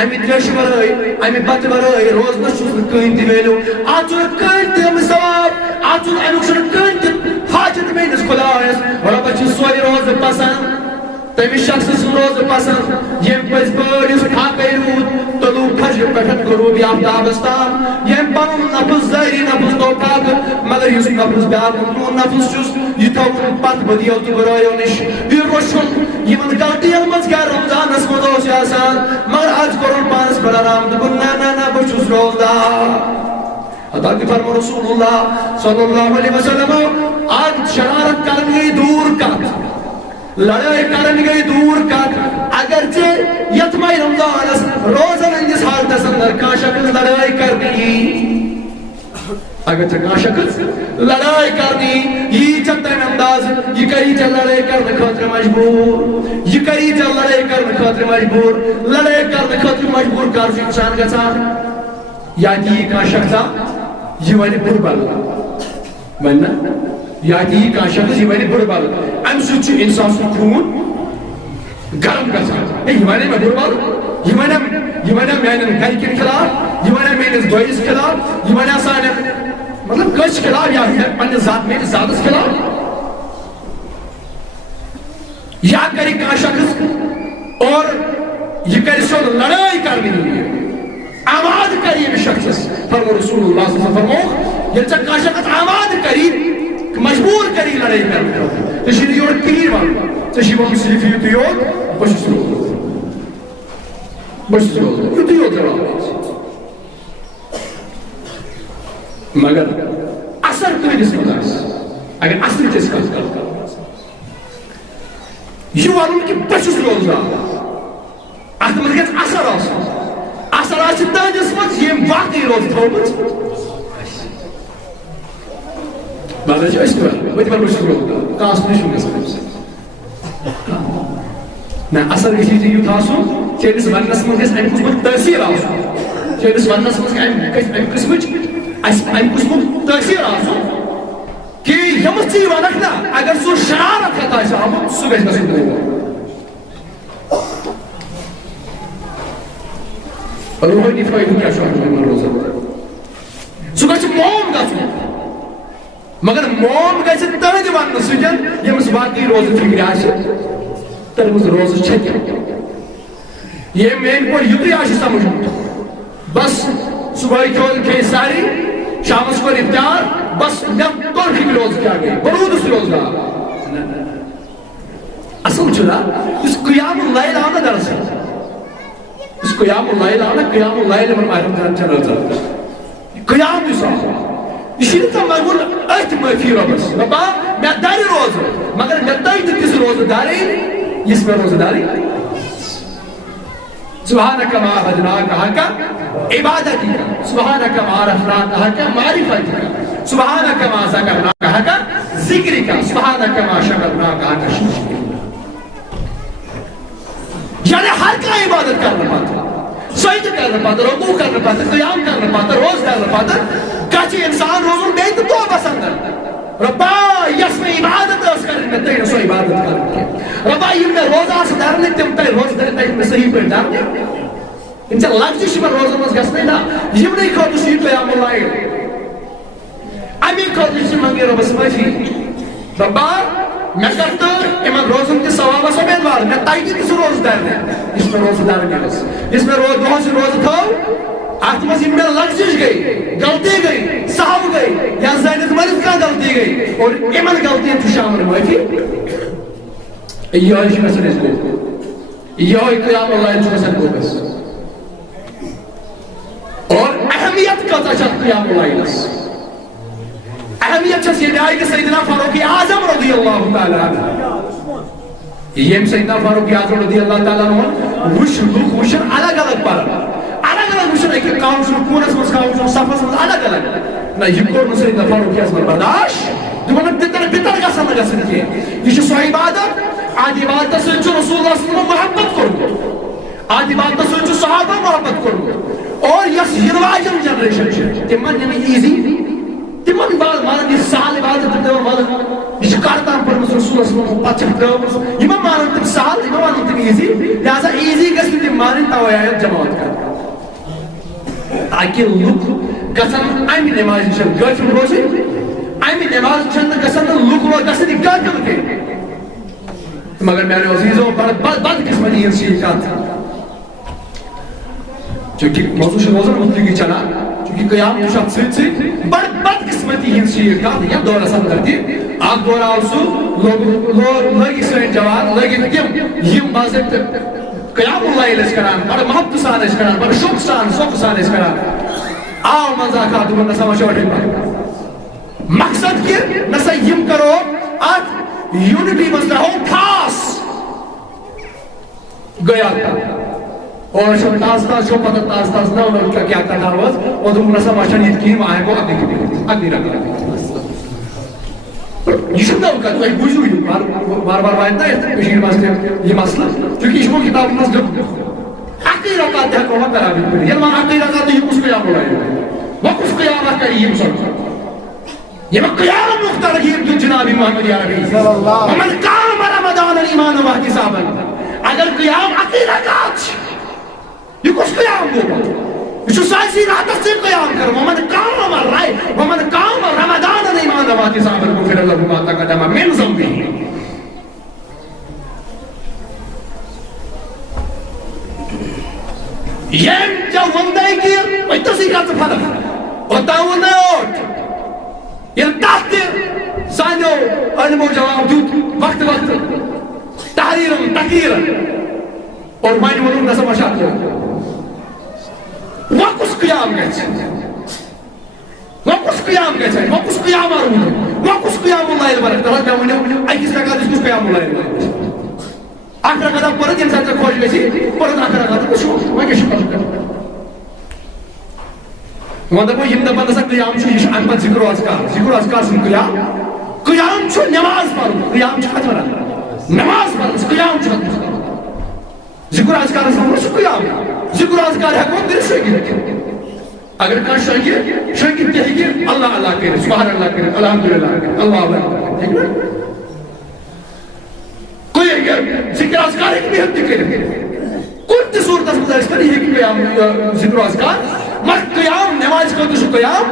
امی دریش برائی امی بات برائی روز نشوز کہیں دیویلو آچون کہیں دیم ثواب آچون انوکشن کہیں دیم حاجت میں اس خدای ورہ بچی سوئی روز پسند تمی شخص سن روز پسند یم پس بڑی اس کھاکے رود تلو پھجر پٹھن گروبی آفتابستان یم پنن نفس ظاہری نفس تو پاک مگر یس نفس بیاکن نفس چس یہ تاون پت بدیو تو برایو نش یہ روشن یمن گاٹی المز گا رمضان اس مدو سے آسان مگر آج کرن پانس بڑا رام دکن نا بچوس روزدار حتیٰ کہ فرمو رسول اللہ صلی اللہ علیہ وسلم آج شرارت کرنگی دور کت لڑائی کرنگی دور کت اگرچہ یتمائی رمضان روزن اندس حالت اندر کان شکل لڑائی کرنی اگرچہ کان شکل لڑائی کرنی یہ چلتا ہے انداز یہ کری چل لڑائی کرنے خاطر مجبور یہ کری چل لڑائی کرنے خاطر مجبور لڑائی کرنے خاطر مجبور کار انسان گژھان یا یہ کان شخصا یہ ونی بربل وننا یا یہ کان شخص یہ ونی بربل ام سچ انسان سن خون گرم گژھان یہ ونی میں بربل یہ ونی میانن گھرکن خلاف یہ ونی میانس بٲیِس خلاف یہ ونی سانٮ۪ن مطلب کٲنٛسہِ خلاف یا پننِس ذات میٲنِس ذاتس خلاف یا کری کانٛہہ شخص اور یہ کری سیوٚد لڑٲے کرنہِ آماد کری یہ شخص فرمو رسول اللہ صلی اللہ علیہ وسلم فرمو یہ چاہ کانٛہہ شخص آماد کری مجبور کری لڑائی کرنے تو شیری یور کلیر وان تو شیری وان کسی لیفی یوتی یور بشس روز یوتی یور ذرا مگر اثر تو جس مدارس اگر اثر جس کا یہ وانون کی بشس روز اگر مدرکت اثر آسا اثر آسا تانجس مز یہ واقعی روز تھوبت بعد از ايش تبغى؟ بدي بروح شغل، كاس مش مقصود. نا أصل شيء تيجي تاسو، شيء بس وناس ممكن أنا كوس تأثير آسو، شيء بس وناس ممكن أنا كوس مش أنا كوس تأثير آسو. كي يوم تيجي وناكنا، أجر سو شرارة كذا يسامو، سو بس نسيب ليه. روحي فايدة كاشو من الروزة. سو كاش موم كاسو. مگر موم گژھِ تہنٛدِ وننہٕ سۭتۍ ییٚمِس باقٕے روزٕ فِکرِ آسہِ تٔمِس روزٕ چھَکہِ ییٚمۍ میٛانہِ پٲٹھۍ یُتُے آسہِ سمجھمُت بس صُبحٲے کھیٚیہِ ساری شامس کوٚر اِفطار بس مےٚ توٚر فِکرِ روزٕ کیٛاہ گٔے بہٕ روٗدُس روزدار اصل چھُ نا یُس قیام اللیل آو نا دراصل یُس قیام اللیل آو نا قیام اللیل یِمن ماہِ رمضان چھےٚ رٲژ قیام یُس آو یہ منگن ات معافی ربس ربا میں دار روز مگر میں تہ تس روز داری اس میں روز داری سبحانك ما عبدناك حق عبادتك سبحانك ما عرفناك حق معرفتك سبحانك ما ذكرناك حق ذكرك سبحانك ما شكرناك حق شكرك یعنی ہر کا عبادت کرنا پاتا سجدہ کرنا پاتا رکوع کرنا پاتا قیام کرنا پاتا روز کرنا پاتا کچھ انسان روزوں میں تو پسند ربا یس میں عبادت اس کرنے میں تیرے سو عبادت کرنے ربا یہ میں روزہ سے دارنے تم تے روز دارنے میں صحیح پر دارنے انچہ لگ جیشی میں روزہ مز گسنے نا یہ نہیں کھو تسی قیام اللہ امی کھو تسی منگی رب سمجھی ربا میں کرتا امن روزن کے ثواب سے امیدوار میں تائیدی کس روز دارنے اس میں روز دارنے اس میں روز بہت سی روز تھا آتماز ان میں لگزش گئی غلطی گئی صحب گئی یا زینت مرد کا غلطی گئی اور امن غلطی تو شامل ہوئی تھی یہ ہوئی شمسن اس کو یہ ہوئی قیام اللہ شمسن کو بس اور اہمیت کا تشد قیام اللہ اس اہمیت چیز یہ آئی کہ سیدنا فاروق اعظم رضی اللہ تعالیٰ یہ سیدنا فاروق اعظم رضی اللہ تعالیٰ وش لوگ وشن الگ الگ پر وشن ایک قوم شروع کونس مز قوم شروع صفحس مز الگ الگ نا یہ کور نسید فاروق اعظم برداشت دمانا بیتر گسن نگسن کی یہ سو عبادت آدھی عبادت سے جو رسول اللہ صلی اللہ علیہ وسلم محبت کرو آدھی عبادت سے جو صحابہ محبت کرو اور یس ینواجن جنریشن تمن یعنی ایزی تمن بعد مانن یہ سال عبادت دو مانن یہ کارتان پر رسول اللہ صلی اللہ علیہ وسلم پچھ دو یہ مانن تم سال یہ مانن تم ایزی لہذا ایزی گسن تم مانن توایت جماعت کر تاکہ لوگ گسن امی نماز نشن غافل روزی امی نماز نشن گسن لوگ رو گسن غافل کے مگر میرے عزیزوں بد قسمتی انسی کا تھا چونکہ موضوع سے روزن مطلقی چلا چونکہ قیام شخص سے بد قسمتی انسی کا تھا یہ دورہ سب کرتی آپ دورہ آسو لوگ لگی سوین جوان لگی تم یم بازت قیام اللہ علیہ کران بڑا محبت سان اس کران بڑا شوق سان سوق سان اس کران آو مزاقات من نسا مشورے پر مقصد کی نسا یم کرو آت یونٹی مزدہ ہو ٹھاس گیا تھا اور شب تاز تاز شو پتہ تاز تاز نہ انہوں کا کیا کرنا روز اور تم نسا مشان یہ کیم آئے کو اگلی رکھا یہ شب نہ ہوگا تو ایک بوجھ ہوئی بار بار بائنتا ہے کشیر ماستے یہ مسئلہ چونکہ اشمو کتاب مصدق حقی رکات ہے کوہ کرا بھی پھر یہ حقی رکات یہ کس قیام ہو رہا ہے وہ کس قیامت کا یہ مسلم یہ قیام مختار رکھیم جو جنابی محمد عربی ومن قام رمضان الایمان و احتسابا اگر قیام حقی رکات یہ کس قیام ہوگا یہ سائسی راتت سے قیام کر ومن قام رائے ومن قام رمضان الایمان و احتسابا غفر له ما تقدم من ذنبه یم جو وندائی کی وہی تصیقات سے فرق اور تاؤنے اوٹ یہ تحت سانیو علم و جواب دوت وقت تحریرم تقریرم اور معنی ولوم نسا مشاہد کیا وقت قیام گئے چھے وقت قیام گئے چھے وقت قیام آرہو ہے وقت قیام اللہ علیہ وسلم ترہ جاؤنے ایکس رکھا جس کچھ قیام اللہ علیہ وسلم آخر قدم پرد انسان سے کھوش گئی پرد آخر قدم کچھ ہو میں کشی پاس کرتا وہاں دبو یم دبا نسا قیام چھو یہ انپت ذکر و اذکار سن قیام چھو نماز پڑھو قیام چھو ختم رہا نماز پڑھو قیام چھو ختم رہا ذکر و اذکار سن قیام ذکر و اذکار ہے کون دل سے گرے اگر کان شنگی تہی گرے اللہ اللہ کرے سبحان اللہ کرے الحمدللہ کرے اللہ اللہ ذکر اذکار ایک بھی حد کرے کچھ صورت اس مدرس کر یہ قیام ذکر و اذکار مگر قیام نماز کو تو قیام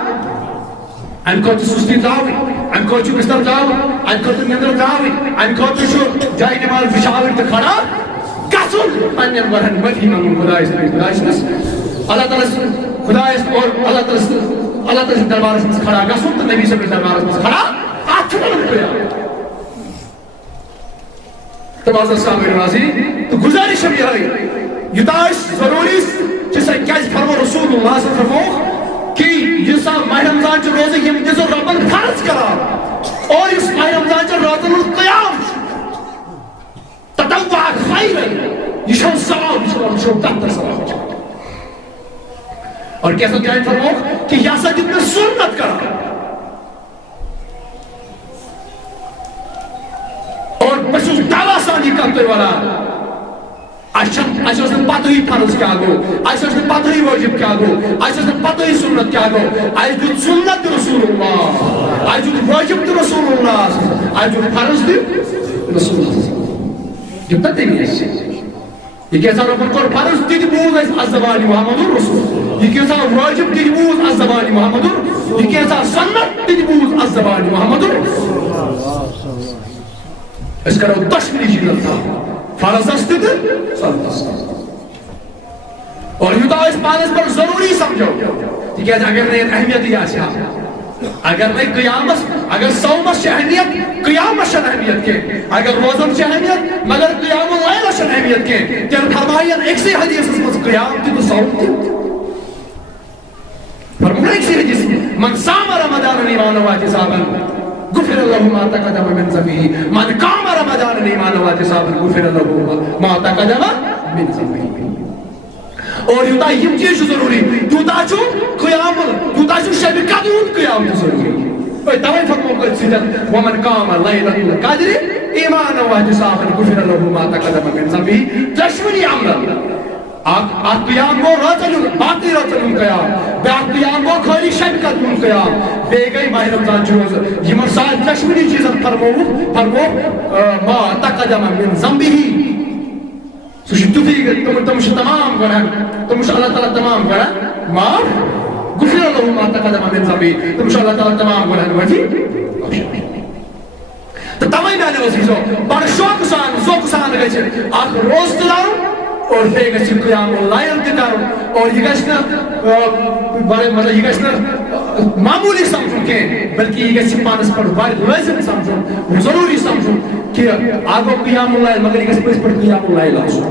ان کو تو سستی داوی ان کو تو بستر داوی ان کو تو نیندر داوی ان کو تو جائے نماز بشاور تے کھڑا کسن ان ورن مفی من خدا اس اللہ تعالی خدا اس اور اللہ تعالی دربار میں کھڑا کسن تو نبی سے دربار میں کھڑا اچھا قیام تمازہ سامنے نوازی تو گزارش بھی ہے یہ داعش ضروری جسے کیا فرمو رسول اللہ صلی اللہ علیہ وسلم کہ یہ سا ماہ رمضان چ روزہ یم دزو ربن فرض قرار اور اس ماہ رمضان چ روزن القیام تطوع خیر یہ چھو ثواب چھو بہتر ثواب اور کیسا کیا فرماؤ کہ یا سا جتنے سنت کرا اور بسوس دعویٰ سانی کرتے والا اچھا اس نے پتہ ہی فرض کیا گو اچھا اس نے پتہ ہی واجب کیا گو اچھا اس نے پتہ ہی سنت کیا گو آج جو سنت رسول اللہ آج جو واجب رسول اللہ آج جو فرض دی رسول اللہ جو پتہ نہیں ہے یہ کیسا ربن کو فرض دی بوز از زبان محمد رسول یہ کیسا واجب دی بوز از زبان محمد یہ کیسا سنت دی بوز از زبان محمد اس کرو تشکیلی چیزت تھا فرض است سنت اور یہ تو اس پانس پر ضروری سمجھو کہ اگر نہیں اہمیت دیا چاہا اگر نہیں قیامت اگر صومت سے اہمیت قیامت سے اہمیت کے اگر روزم سے اہمیت مگر قیام اللیل سے اہمیت کے تیل فرمائیاں ایک سی حدیث اس میں قیام تھی تو صوم تھی فرمائیاں ایک سی حدیث من سام رمضان ایمان و احتسابا غفر له ما تقدم من ذنبه من قام رمضان ایمان و احتسابا غفر له ما تقدم من ذنبه اور یوتا یم چیز ضروری یوتا چھو قیام یوتا چھو شب قدر قیام ضروری اور توے فرمو کو سیدت ومن قام ليلة القدر ایمان و احتسابا غفر له ما تقدم من ذنبه دشمنی عمل آت قیام کو راتن باقی راتن قیام بیاق قیام کو خالی شب قدر قیام بے گئی ماہ رمضان چروز یہ مرسال دشمنی چیزن فرمو ما تقدم من ذنبه سوشی تفیق تمش تمام کرا تمش اللہ تعالیٰ تمام کرا معاف غفر له ما تقدم من ذنبه تمش اللہ تعالیٰ تمام کرا وفی تو تمہیں میں نے وزیزو بڑا شوق سان ذوق سان گئے چھے آپ روز تلاؤ اور بے گئے چھے قیام اللیل کے کرو اور یہ گشنا بڑے مطلب یہ گشنا معمولی سمجھوں کے بلکہ یہ گشنا پانس پر بارد لازم سمجھوں ضروری سمجھوں کہ آگو قیام اللیل مگر یہ گشنا پر قیام اللیل آسو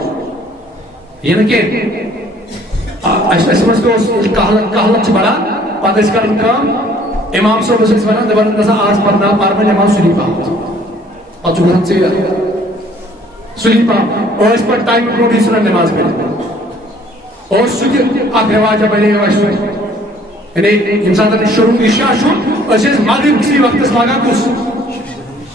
یہ کہ اس کو کہلت بڑا پتہ اس کرن کام امام صاحب سے بنا دبر نسا آس پڑھنا پارمن امام سلی پاہت اور چکرن سے سلی پاہت اور اس پر ٹائم پروڈیوسر نماز پڑھنا اور سلی آخ رواجہ بلے واشو یعنی انسان تک شروع عشاء شو اور اس مغرب کسی وقت اس لگا کس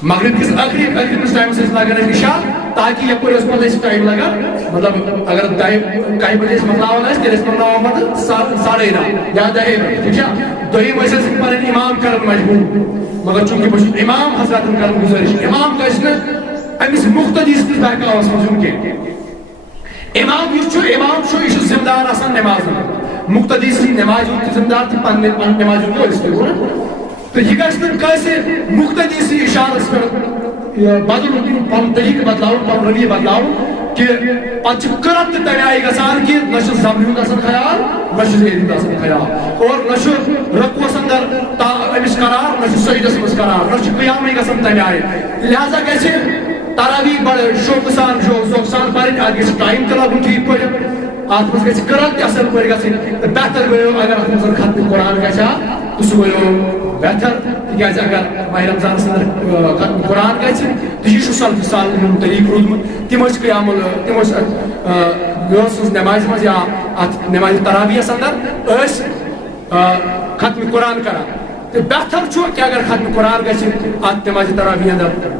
مغرب کس آخری ٹائم سے اس لگا نہیں عشاء تاکہ یہ پورے اس پر اس ٹائم لگا مطلب اگر کئی بجے اس مطلع ہونا ہے تیرے اس مطلع ہونا ساڑھے نا یا دہے ٹھیک ہے تو یہ ویسے سے پر امام کرن مجبور مگر چونکہ بچ امام حضرات کرن گزارش امام کا اس نے امیس مختدی اس پر بہکا ہوا سمجھوں کے امام یہ چھو امام چھو اس زمدار آسان نماز مختدی سی نماز ہوتی زمدار تھی پن نماز ہوتی اس پر ہونا تو یہ کہتے کیسے مختدی سی اشارہ اس پر بدل پن طریق بدلاؤ پن روی بدلاؤ کہ پچ کرت تمیائی گسان کی نشو زمریون دسن خیال نشو زیدین دسن خیال اور نشو رکو سندر امس قرار نشو سجدس مس قرار نشو قیامی گسن تمیائی لہذا کیسے تراوی بڑے شوقسان ذوقسان پڑھیں آج کسی ٹائم تلاگن ٹھیک پڑھیں آج کس کسی کرت اثر پڑھ گا بہتر گئے اگر آپ نظر ختم قرآن گچھا تو سو گئے بہتر تکیاز اگر ماہ رمضان سندر ختم قرآن گچھ تو یہ شو سلف سال ہم طریق رودمت تمس قیام تمس نماز مز یا نماز تراویح سندر اس ختم قرآن کرا تو بہتر چھو کہ اگر ختم قرآن گچھ ات نماز تراویح اندر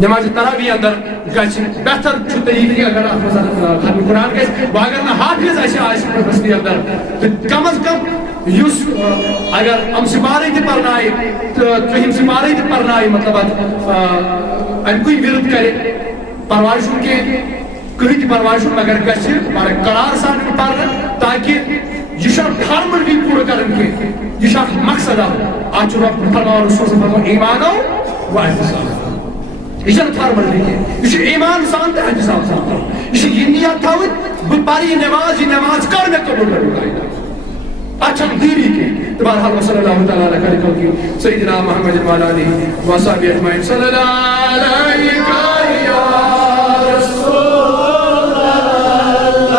نماز تراویح اندر گچھ بہتر چھو طریق اگر ختم قرآن گچھ وہ اگر نہ حافظ ایسے آئیس پر بستی اندر کم از کم یس اگر ہم سپاری تھی پرنائی تو ہم سپاری تھی پرنائی مطلب ام کوئی ورد کرے پرواشوں کے کہیں تھی پرواشوں مگر گچھ قرار سان پرنا تاکہ یہ شاہ فارمل بھی پورا کرن کے یہ شاہ مقصد آج رب فرماؤ رسول سے فرماؤ ایمانو و احتساب یہ چھن فارمل لکھے یہ چھن ایمان سانتا ہے احتساب سانتا یہ چھن یہ نیت تھاوت بپاری نماز کر میں قبول کریں اچھم دیری کے تبارحال و صلی اللہ تعالیٰ علیہ خلقوں کی سیدنا محمد والی و صحابی اجمعین صلی اللہ علیہ یا رسول اللہ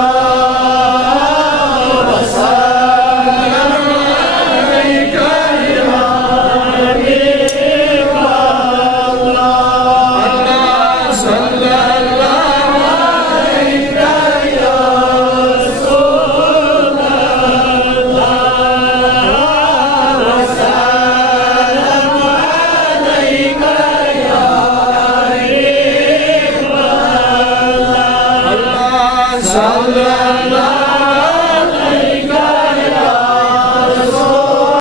اللہ